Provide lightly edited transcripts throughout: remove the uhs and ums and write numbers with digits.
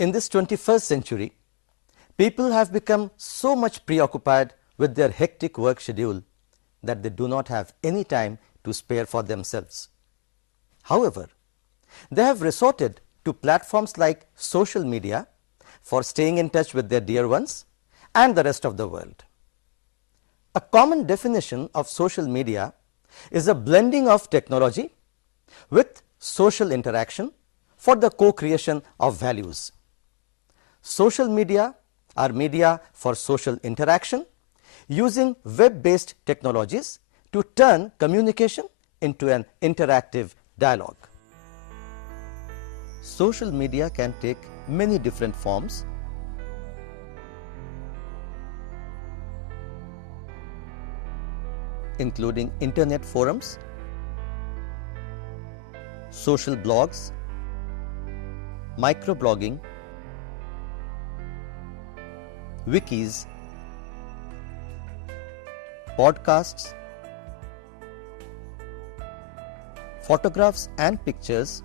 In this 21st century, people have become so much preoccupied with their hectic work schedule that they do not have any time to spare for themselves. However, they have resorted to platforms like social media for staying in touch with their dear ones and the rest of the world. A common definition of social media is a blending of technology with social interaction for the co-creation of values. Social media are media for social interaction using web-based technologies to turn communication into an interactive dialogue. Social media can take many different forms, including internet forums, social blogs, microblogging, wikis, podcasts, photographs and pictures,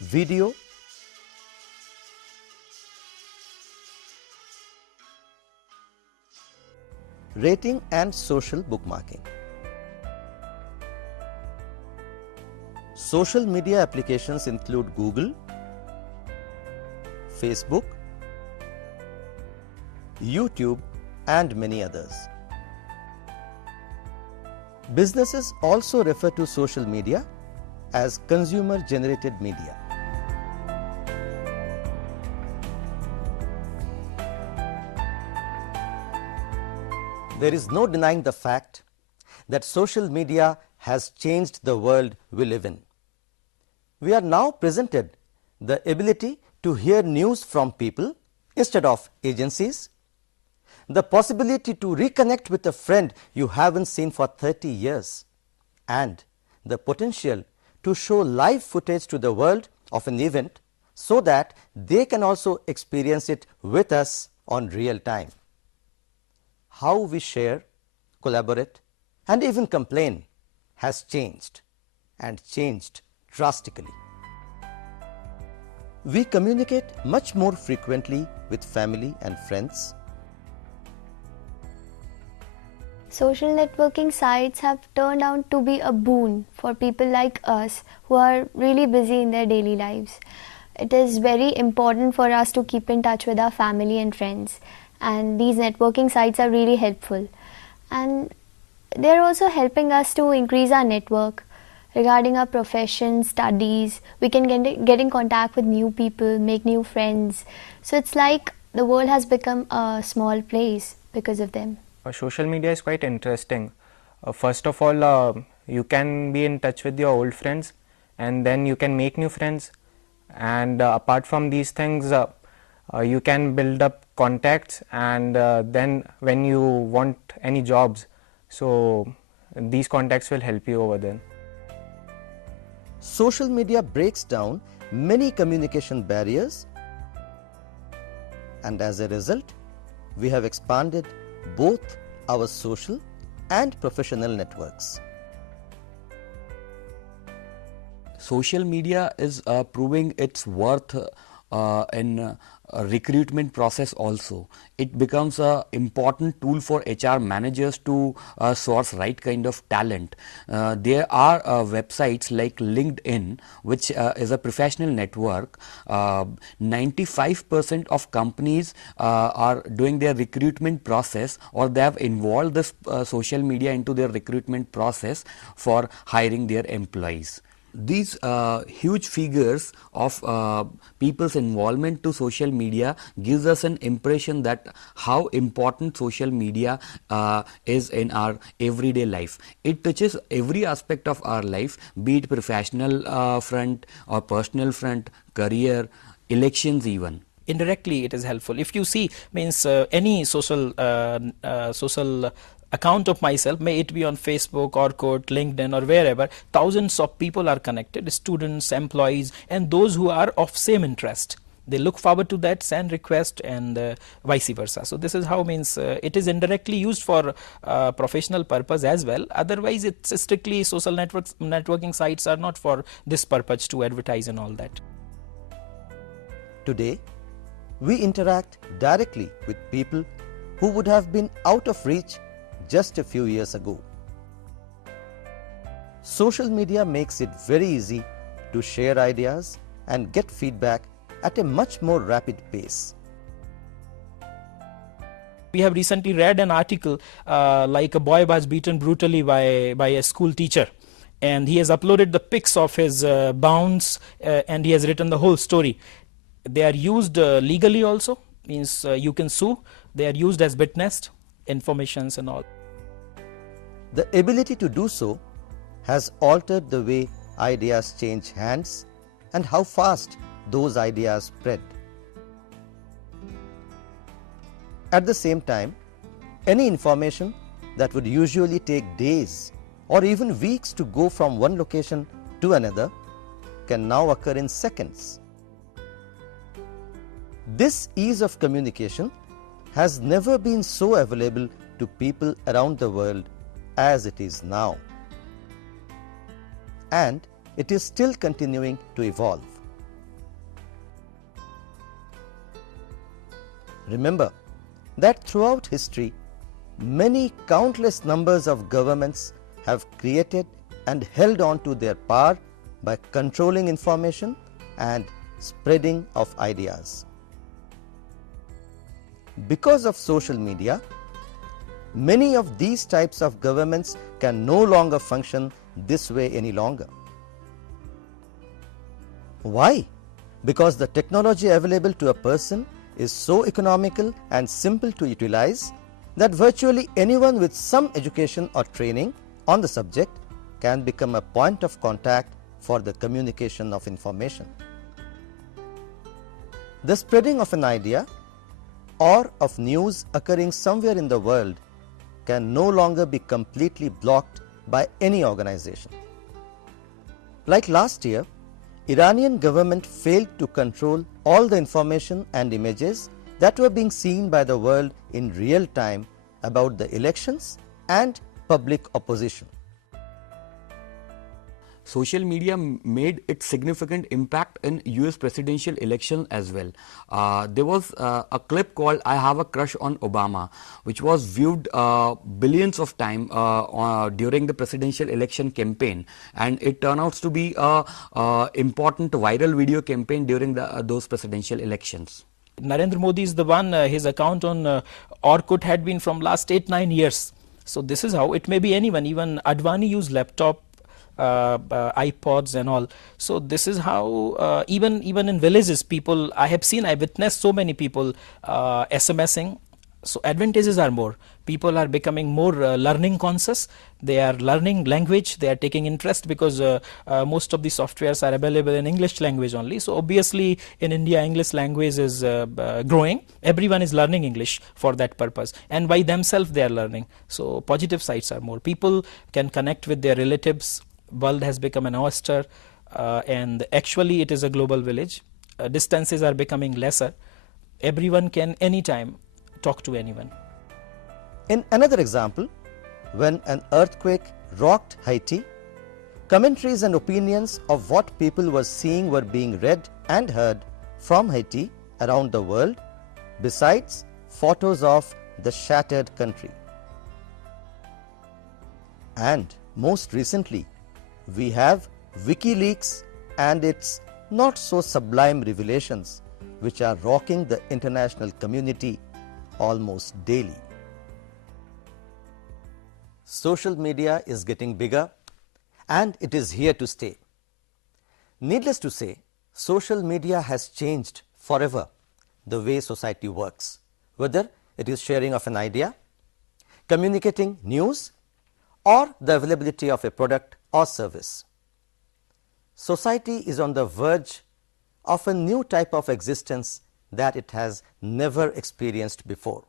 video, rating and social bookmarking. Social media applications include Google, Facebook, YouTube and many others. Businesses also refer to social media as consumer generated media. There is no denying the fact that social media has changed the world we live in. We are now presented the ability to hear news from people instead of agencies, the possibility to reconnect with a friend you haven't seen for 30 years, and the potential to show live footage to the world of an event so that they can also experience it with us on real time. How we share, collaborate and even complain has changed, and changed drastically. We communicate much more frequently with family and friends. Social networking sites have turned out to be a boon for people like us who are really busy in their daily lives. It is very important for us to keep in touch with our family and friends, and these networking sites are really helpful. And they are also helping us to increase our network regarding our profession, studies. We can get in contact with new people, make new friends. So it's like the world has become a small place because of them. Social media is quite interesting. First of all, you can be in touch with your old friends, and then you can make new friends, and apart from these things, you can build up contacts, and then when you want any jobs, so these contacts will help you over there. Social media breaks down many communication barriers, and as a result, we have expanded both our social and professional networks. Social media is proving its worth in recruitment process also. It becomes an important tool for HR managers to source right kind of talent. There are websites like LinkedIn, which is a professional network. 95% of companies are doing their recruitment process, or they have involved this social media into their recruitment process for hiring their employees. These huge figures of people's involvement to social media gives us an impression that how important social media is in our everyday life. It touches every aspect of our life, be it professional front or personal front, career, elections even. Indirectly it is helpful. If you see, means any social account of myself, may it be on Facebook, Orkut, LinkedIn or wherever, thousands of people are connected, students, employees and those who are of same interest. they look forward to that, send request, and vice versa. So this is how means it is indirectly used for professional purpose as well. Otherwise, it's strictly social networking sites are not for this purpose to advertise and all that. Today, we interact directly with people who would have been out of reach just a few years ago. Social media makes it very easy to share ideas and get feedback at a much more rapid pace. We have recently read an article like a boy was beaten brutally by a school teacher, and he has uploaded the pics of his bounds and he has written the whole story. They are used legally also, means you can sue. They are used as witnessed informations and all. The ability to do so has altered the way ideas change hands and how fast those ideas spread. At the same time, any information that would usually take days or even weeks to go from one location to another can now occur in seconds. This ease of communication has never been so available to people around the world as it is now. And it is still continuing to evolve. Remember that throughout history, many countless numbers of governments have created and held on to their power by controlling information and spreading of ideas. Because of social media, many of these types of governments can no longer function this way any longer. Why? Because the technology available to a person is so economical and simple to utilize that virtually anyone with some education or training on the subject can become a point of contact for the communication of information. The spreading of an idea or of news occurring somewhere in the world can no longer be completely blocked by any organization. Like last year, Iranian government failed to control all the information and images that were being seen by the world in real time about the elections and public opposition. Social media made its significant impact in US presidential election as well. There was a clip called "I Have a Crush on Obama," which was viewed billions of times during the presidential election campaign, and it turned out to be a important viral video campaign during those presidential elections. Narendra Modi is the one, his account on Orkut had been from last 8-9 years. So this is how it may be anyone, even Advani used laptop, iPods and all. So this is how even in villages people, I witnessed so many people SMSing. So advantages are more. People are becoming more learning conscious. They are learning language. They are taking interest because most of the softwares are available in English language only. So obviously in India, English language is growing. Everyone is learning English for that purpose, and by themselves they are learning. So positive sides are more. People can connect with their relatives. World has become an oyster, and actually it is a global village. Distances are becoming lesser. Everyone can anytime talk to anyone. In another example, when an earthquake rocked Haiti, commentaries and opinions of what people were seeing were being read and heard from Haiti around the world, besides photos of the shattered country. And most recently, we have WikiLeaks and its not so sublime revelations, which are rocking the international community almost daily. Social media is getting bigger and it is here to stay. Needless to say, social media has changed forever the way society works, whether it is sharing of an idea, communicating news, or the availability of a product or service. Society is on the verge of a new type of existence that it has never experienced before.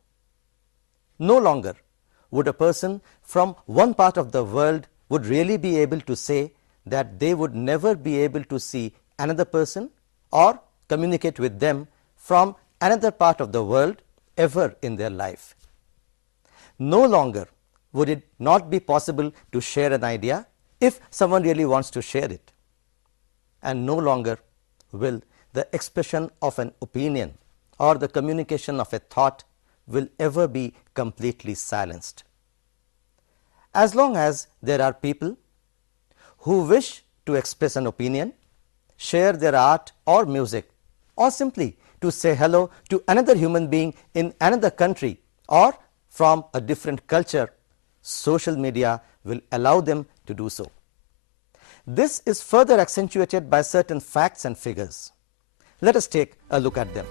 No longer would a person from one part of the world would really be able to say that they would never be able to see another person or communicate with them from another part of the world ever in their life. No longer would it not be possible to share an idea if someone really wants to share it, and no longer will the expression of an opinion or the communication of a thought will ever be completely silenced. As long as there are people who wish to express an opinion, share their art or music, or simply to say hello to another human being in another country or from a different culture, social media will allow them to do so. This is further accentuated by certain facts and figures. Let us take a look at them.